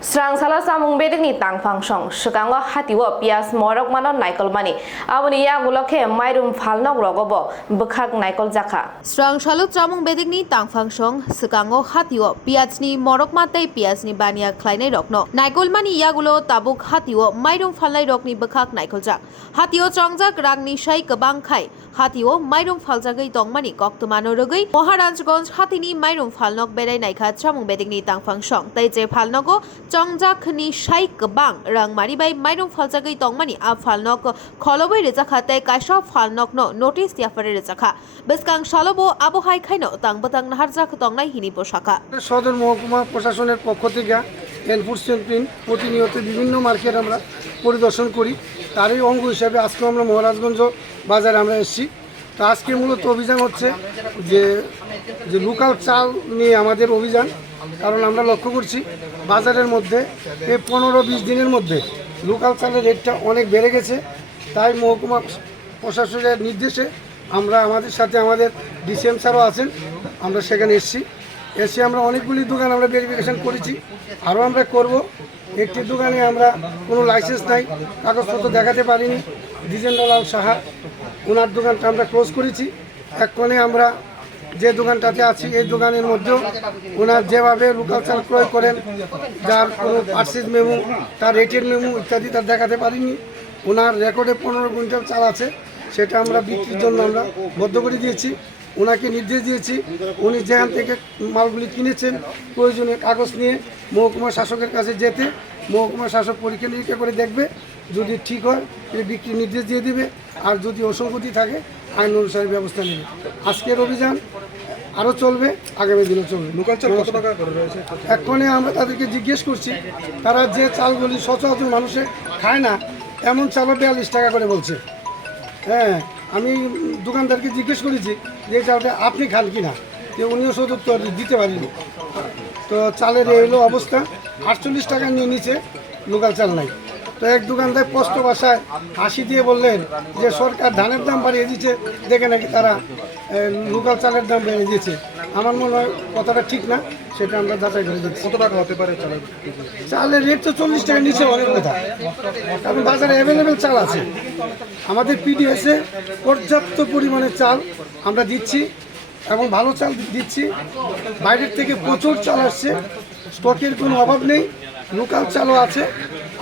Srangsala samung bedek ni tangfang song sekango hatiwo pias morok mano naikol mani aboni ya gulokhe mairum phalnok rogobo bekhak naikol jakha Srangsala samung bedek ni tangfang song sekango hatiwo pias ni morok matai pias ni bania khlainai rokno naikol mani ya gulo tabuk hatiwo mairum phalnai rokni bekhak naikol jak hatiwo chongjak rangni sai kebang khai hatiwo mairum phaljagai tongmani koktmano rogai Maharajganj hatini mairum phalnok berai naikha samung bedek ni tangfang song tai je phalnogo Chongjak-ni sai kebang rang maribai mairum phaljagai tongmani a phalnok kholobai rejakha kaisa phalnok no notice tiafare rejakha beskang salobo abohai khaino tangbatang naharjak tongnai hini পোশাকা সদর মহকুমা প্রশাসনের পক্ষ থেকে enforcement team প্রতিনিয়ত বিভিন্ন market আমরা পরিদর্শন করি তারই অঙ্গ হিসাবে আজকে আমরা মহারাজগঞ্জ বাজারে আমরা এসেছি তো আজকে মূলত অভিযান হচ্ছে যে লোকাল চাল নিয়ে আমাদের অভিযান কারণ আমরা লক্ষ্য করছি বাজারের মধ্যে এই 15-20 দিনের মধ্যে লোকাল চালের রেটটা অনেক বেড়ে গেছে তাই মহকুমা প্রশাসনের নির্দেশে আমরা আমাদের সাথে আমাদের ডিসিএম স্যারও আছেন আমরা সেখানে এসে আমরা অনেকগুলি দোকান আমরা ভেরিফিকেশন করেছি আরও আমরা করব একটি দোকানে আমরা কোনো লাইসেন্স নাই কাগজপত্র দেখাতে পারিনি দ্বিজেন্দ্রলাল সাহা ওনার দোকানটা আমরা ক্লোজ করেছি এক্ষণে আমরা যে দোকানটাতে আছি এই দোকানের মধ্যেও ওনার যেভাবে লোকাল চাল ক্রয় করেন যার কোনো পার্সেজ মেমো তার রেটের মেমো ইত্যাদি তার দেখাতে পারিনি ওনার রেকর্ডে 15 কুইন্টাল চাল আছে সেটা আমরা বিক্রির জন্য আমরা বদ্ধ করে দিয়েছি ওনাকে নির্দেশ দিয়েছি উনি যেখান থেকে মালগুলি কিনেছেন প্রয়োজনীয় কাগজ নিয়ে মহকুমা শাসকের কাছে যেতে মহকুমা শাসক পরীক্ষা নিরীক্ষা করে দেখবে যদি ঠিক হয় বিক্রির নির্দেশ দিয়ে দিবে আর যদি অসঙ্গতি থাকে আইন অনুসারে ব্যবস্থা নেবে আজকের অভিযান আরও চলবে আগামী দিনও চলবে লোকাল চাল কত টাকা করে রয়েছে এক্ষণে আমরা তাদেরকে জিজ্ঞেস করছি তারা যে চালগুলি সচরাচর মানুষে খায় না এমন চালও 42 টাকা করে বলছে হ্যাঁ আমি দোকানদারকে জিজ্ঞেস করেছি যে চালটা আপনি খান কি না যে উনিও সদুত্তর দিতে পারিনি তো চালের এই হলো অবস্থা 48 টাকা নিয়ে নিচে লোকাল চাল নাই তো এক দোকানদার স্পষ্ট ভাষায় হাসি দিয়ে বললেন যে সরকার ধানের দাম বাড়িয়ে দিচ্ছে দেখে নাকি তারা লোকাল চালের দাম বেড়ে দিয়েছে আমার মনে হয় কথাটা ঠিক না সেটা আমরা যাচাই করে দিচ্ছি কত টাকা হতে পারে চালের রেট তো 40 টাকা নিচে অনেক কথা কারণ বাজারে অ্যাভেলেবেল চাল আছে আমাদের পিডিএসে পর্যাপ্ত পরিমাণে চাল আমরা দিচ্ছি এবং ভালো চাল দিচ্ছি বাইরের থেকে প্রচুর চাল আসছে স্টকের কোনো অভাব নেই লোকাল চালও আছে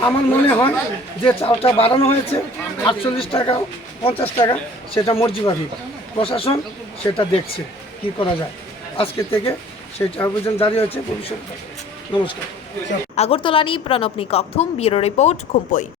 আমার মনে হয় যে চালটা বাড়ানো হয়েছে 48 টাকা 50 টাকা সেটা মর্জিবাদী প্রশাসন সেটা দেখছে কি করা যায় আজকে থেকে সেটা অভিযান জারি হয়েছে ভবিষ্যৎ নমস্কার আগরতলানি প্রণবনি ককথুম ব্যুরো রিপোর্ট খুম্পই।